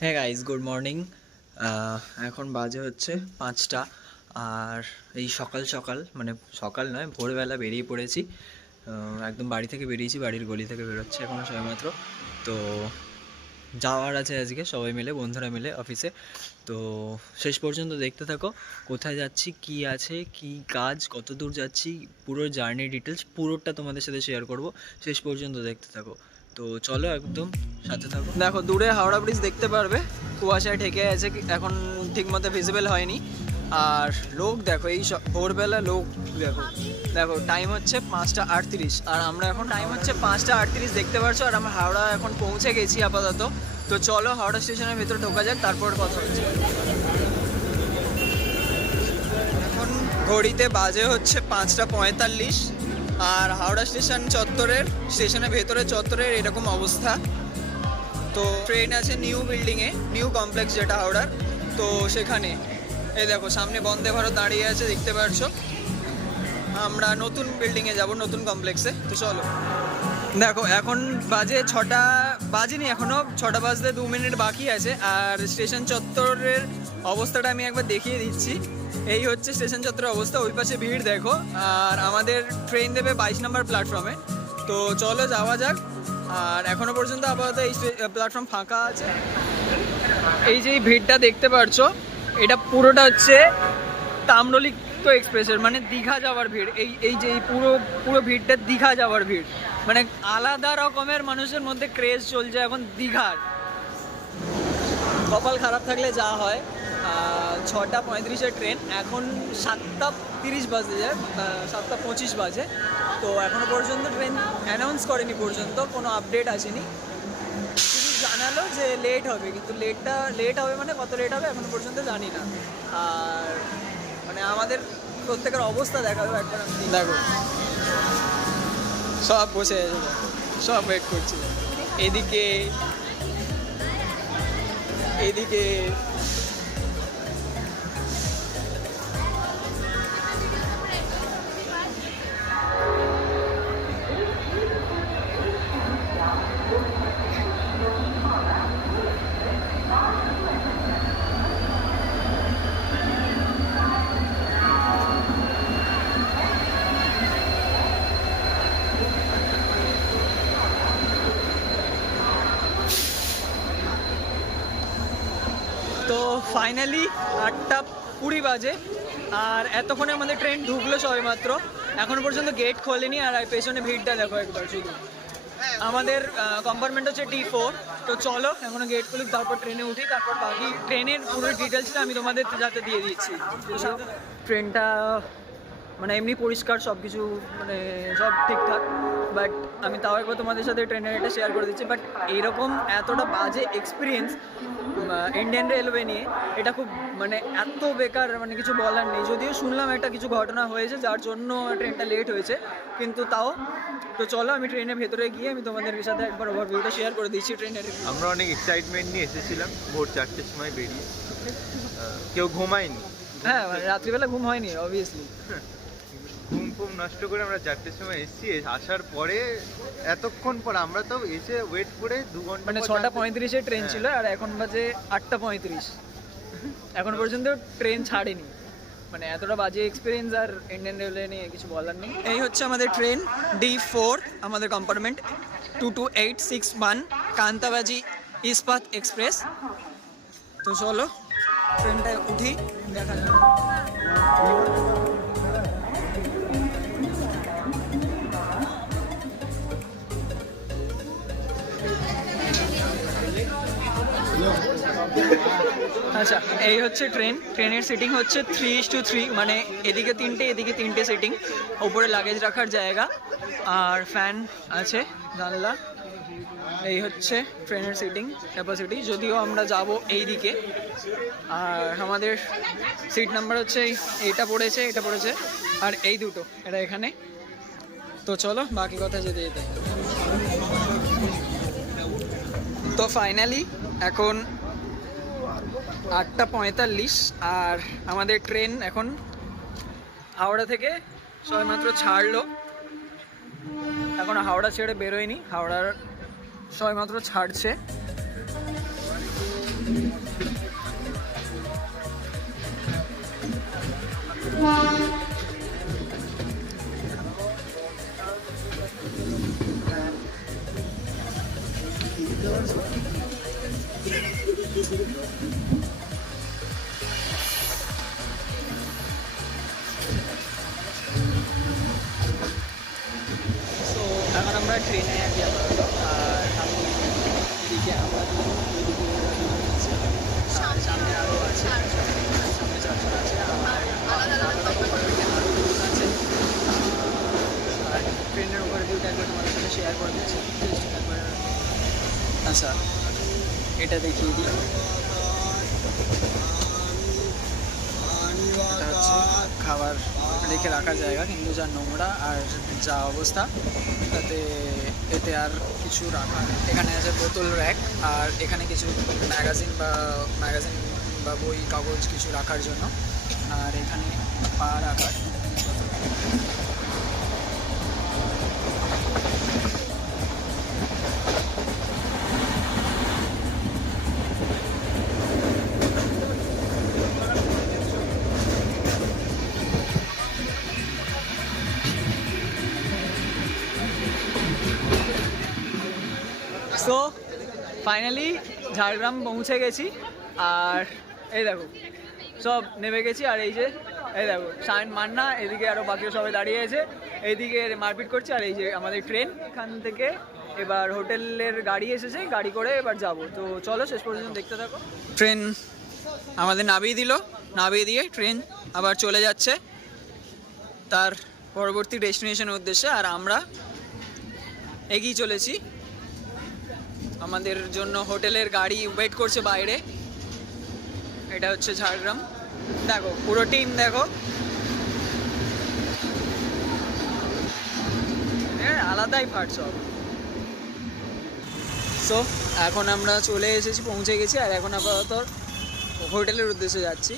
হ্যাঁ guys, good morning. এখন বাজে হচ্ছে 5টা। আর এই সকাল সকাল মানে সকাল নয়, ভোরবেলা বেরিয়ে পড়েছি। একদম বাড়ি থেকে বেরিয়েছি, বাড়ির গলি থেকে বেরোচ্ছে এখনও সবেমাত্র। তো যাওয়ার আছে আজকে সবাই মিলে, বন্ধুরা মিলে অফিসে। তো শেষ পর্যন্ত দেখতে থাকো কোথায় যাচ্ছি, কি আছে, কি কাজ, কত দূর যাচ্ছি, পুরো জার্নি ডিটেলস পুরোটা তোমাদের সাথে শেয়ার করব। শেষ পর্যন্ত দেখতে থাকো। তো চলো, একদম সাথে থাকো। দেখো, দূরে হাওড়া ব্রিজ দেখতে পারবে, কুয়াশায় ঢেকে আছে, এখন ঠিকমতো ভিজিবল হয়নি। আর লোক দেখো, এই ভোরবেলা লোক দেখো। দেখো টাইম হচ্ছে 5টা 38, আর আমরা এখন টাইম হচ্ছে 5টা 38 দেখতে পারছো। আর আমরা হাওড়া এখন পৌঁছে গেছি আপাতত। তো চলো হাওড়া স্টেশনের ভেতর ঢোকা যাক, তারপর কথা হচ্ছে। এখন ঘড়িতে বাজে হচ্ছে 5টা 45, আর হাওড়া স্টেশনের ভেতরে চত্বরের এরকম অবস্থা। তো ট্রেন আছে নিউ বিল্ডিংয়ে, নিউ কমপ্লেক্স যেটা হাওড়ার, তো সেখানে এই দেখো সামনে বন্দে ভারত দাঁড়িয়ে আছে, দেখতে পাচ্ছো। আমরা নতুন বিল্ডিংয়ে যাব, নতুন কমপ্লেক্সে। তো চলো, দেখো এখন বাজে 6টা, বাজেনি এখনও, 6টা বাজতে 2 মিনিট বাকি আছে। আর স্টেশন চত্বরের অবস্থাটা আমি একবার দেখিয়ে দিচ্ছি। এই হচ্ছে স্টেশন চত্বরের অবস্থা, ওই পাশে ভিড় দেখো। আর আমাদের ট্রেন দেবে 22 নম্বর প্ল্যাটফর্মে। তো চলো যাওয়া যাক। আর এখনও পর্যন্ত আপাতত এই প্ল্যাটফর্ম ফাঁকা আছে। এই যে ভিড়টা দেখতে পাচ্ছ, এটা পুরোটা হচ্ছে তাম্রলিপ্ত এক্সপ্রেসের, মানে দীঘা যাওয়ার ভিড়। এই যে পুরো পুরো ভিড়টা দীঘা যাওয়ার ভিড়, মানে আলাদা রকমের মানুষের মধ্যে ক্রেজ চলছে এখন দীঘার। কপাল খারাপ থাকলে যা হয়। 6টা 35-এর ট্রেন, এখন 7টা 30 বাজে যায়, 7টা 25 বাজে। তো এখনও পর্যন্ত ট্রেন অ্যানাউন্স করেনি, পর্যন্ত কোনো আপডেট আসেনি। শুধু জানালো যে লেট হবে, কিন্তু লেট হবে মানে কত লেট হবে এখনো পর্যন্ত জানি না। আর মানে আমাদের প্রত্যেকের অবস্থা দেখাবে একবার। আমি দেখো সব বসে আছে, সব ওয়েট করছিল। এদিকে এদিকে তো ফাইনালি 8টা 20 বাজে। আর এতক্ষণে আমাদের ট্রেন ঢুকলো সবেমাত্র, এখনো পর্যন্ত গেট খোলেনি। আর পেছনে ভিড়টা দেখো একবার শুধু। আমাদের কম্পার্টমেন্ট হচ্ছে D4। তো চলো এখনো গেট খুলুক, তারপর ট্রেনে উঠি, তারপর বাকি ট্রেনের পুরো ডিটেলসটা আমি তোমাদের যাতে দিয়ে দিচ্ছি। ট্রেনটা মানে এমনি পরিষ্কার সব কিছু, মানে সব ঠিকঠাক। বাট আমি তাও একবার তোমাদের সাথে ট্রেনের এটা শেয়ার করে দিচ্ছি। বাট এইরকম এতটা বাজে এক্সপিরিয়েন্স ইন্ডিয়ান রেলওয়ে নিয়ে, এটা খুব মানে এত বেকার, মানে কিছু বলার নেই। যদিও শুনলাম একটা কিছু ঘটনা হয়েছে যার জন্য ট্রেনটা লেট হয়েছে, কিন্তু তাও। তো চলো আমি ট্রেনের ভেতরে গিয়ে আমি তোমাদের সাথে একবার ওভারভিউটা শেয়ার করে দিচ্ছি ট্রেনের। আমরা অনেক এক্সাইটমেন্ট নিয়ে এসেছিলাম, ভোর 4টের সময় বেরিয়ে। কেউ ঘুমায়নি। হ্যাঁ, মানে রাত্রিবেলা ঘুম হয়নি অবভিয়াসলি। ঘুম নষ্ট করে আমরা 4টের সময় এসেছি। আসার পরে এতক্ষণ পর আমরা তো এসে ওয়েট করে 2 ঘন্টা, মানে 6টা 35-এর ট্রেন ছিল, আর এখন বাজে 8টা 35। এখন পর্যন্ত ট্রেন ছাড়েনি। মানে এতটা বাজে এক্সপিরিয়েন্স আর ইন্ডিয়ান রেলওয়ে নিয়ে কিছু বলার নেই। এই হচ্ছে আমাদের ট্রেন D4, আমাদের কম্পার্টমেন্ট 22861 কান্তাবাজি ইস্পাত এক্সপ্রেস। তো চলো ট্রেনটায় উঠি, দেখা যাবে। আচ্ছা, এই হচ্ছে ট্রেনের সিটিং হচ্ছে 3:3, মানে এদিকে 3টে এদিকে 3টে সিটিং, ওপরে লাগেজ রাখার জায়গা, আর ফ্যান আছে, জানলা। এই হচ্ছে ট্রেনের সিটিং ক্যাপাসিটি। যদিও আমরা যাব এই দিকে। আর আমাদের সিট নাম্বার হচ্ছে এটা পড়েছে, আর এই দুটো এটা এখানে। তো চলো বাকি কথা যেতে যেতে। তো ফাইনালি এখন 8টা 45, আর আমাদের ট্রেন এখন হাওড়া থেকে সবেমাত্র ছাড়লো। এখন হাওড়া ছেড়ে বেরোয়নি, হাওড়ার সবেমাত্র ছাড়ছে। সো এখন আমরা ট্রেনে আছি আপাতত। আর আমি এদিকে আমরা সামনে আরও আছে, সামনে চারজন আছে, আমার আলাদা আছে। আর ট্রেনের ওভার ভিউটা একবার তোমাদের সাথে শেয়ার করে দিচ্ছি। আচ্ছা, এটা দেখিয়ে দিই। এটা হচ্ছে খাবার রেখে রাখার জায়গা, কিন্তু যা নোংরা আর যা অবস্থা তাতে এতে আর কিছু রাখা নেই। এখানে আছে বোতল র্যাক, আর এখানে কিছু ম্যাগাজিন বা বই কাগজ কিছু রাখার জন্য, আর এখানে পা রাখার। সো ফাইনালি ঝাড়গ্রাম পৌঁছে গেছি। আর এই দেখো সব নেমে গেছি। আর এই দেখো সায়ন, মান্না, এদিকে আরও বাকিও সবাই দাঁড়িয়ে আছে, এইদিকে মারপিট করছে। আর এই যে আমাদের ট্রেন, এখান থেকে এবার হোটেলের গাড়ি এসেছে, গাড়ি করে এবার যাব। তো চলো শেষ পর্যন্ত দেখতে থাকো। ট্রেন আমাদের নামিয়ে দিয়ে ট্রেন আবার চলে যাচ্ছে তার পরবর্তী ডেস্টিনেশনের উদ্দেশ্যে। আর আমরা এগিয়ে চলেছি, আমাদের জন্য হোটেলের গাড়ি ওয়েট করছে বাইরে। এটা হচ্ছে ঝাড়গ্রাম, দেখো পুরো টিম দেখো, আলাদাই পার্ট সব। সো এখন আমরা চলে এসেছি, পৌঁছে গেছি। আর এখন আপাতত হোটেলের উদ্দেশ্যে যাচ্ছি।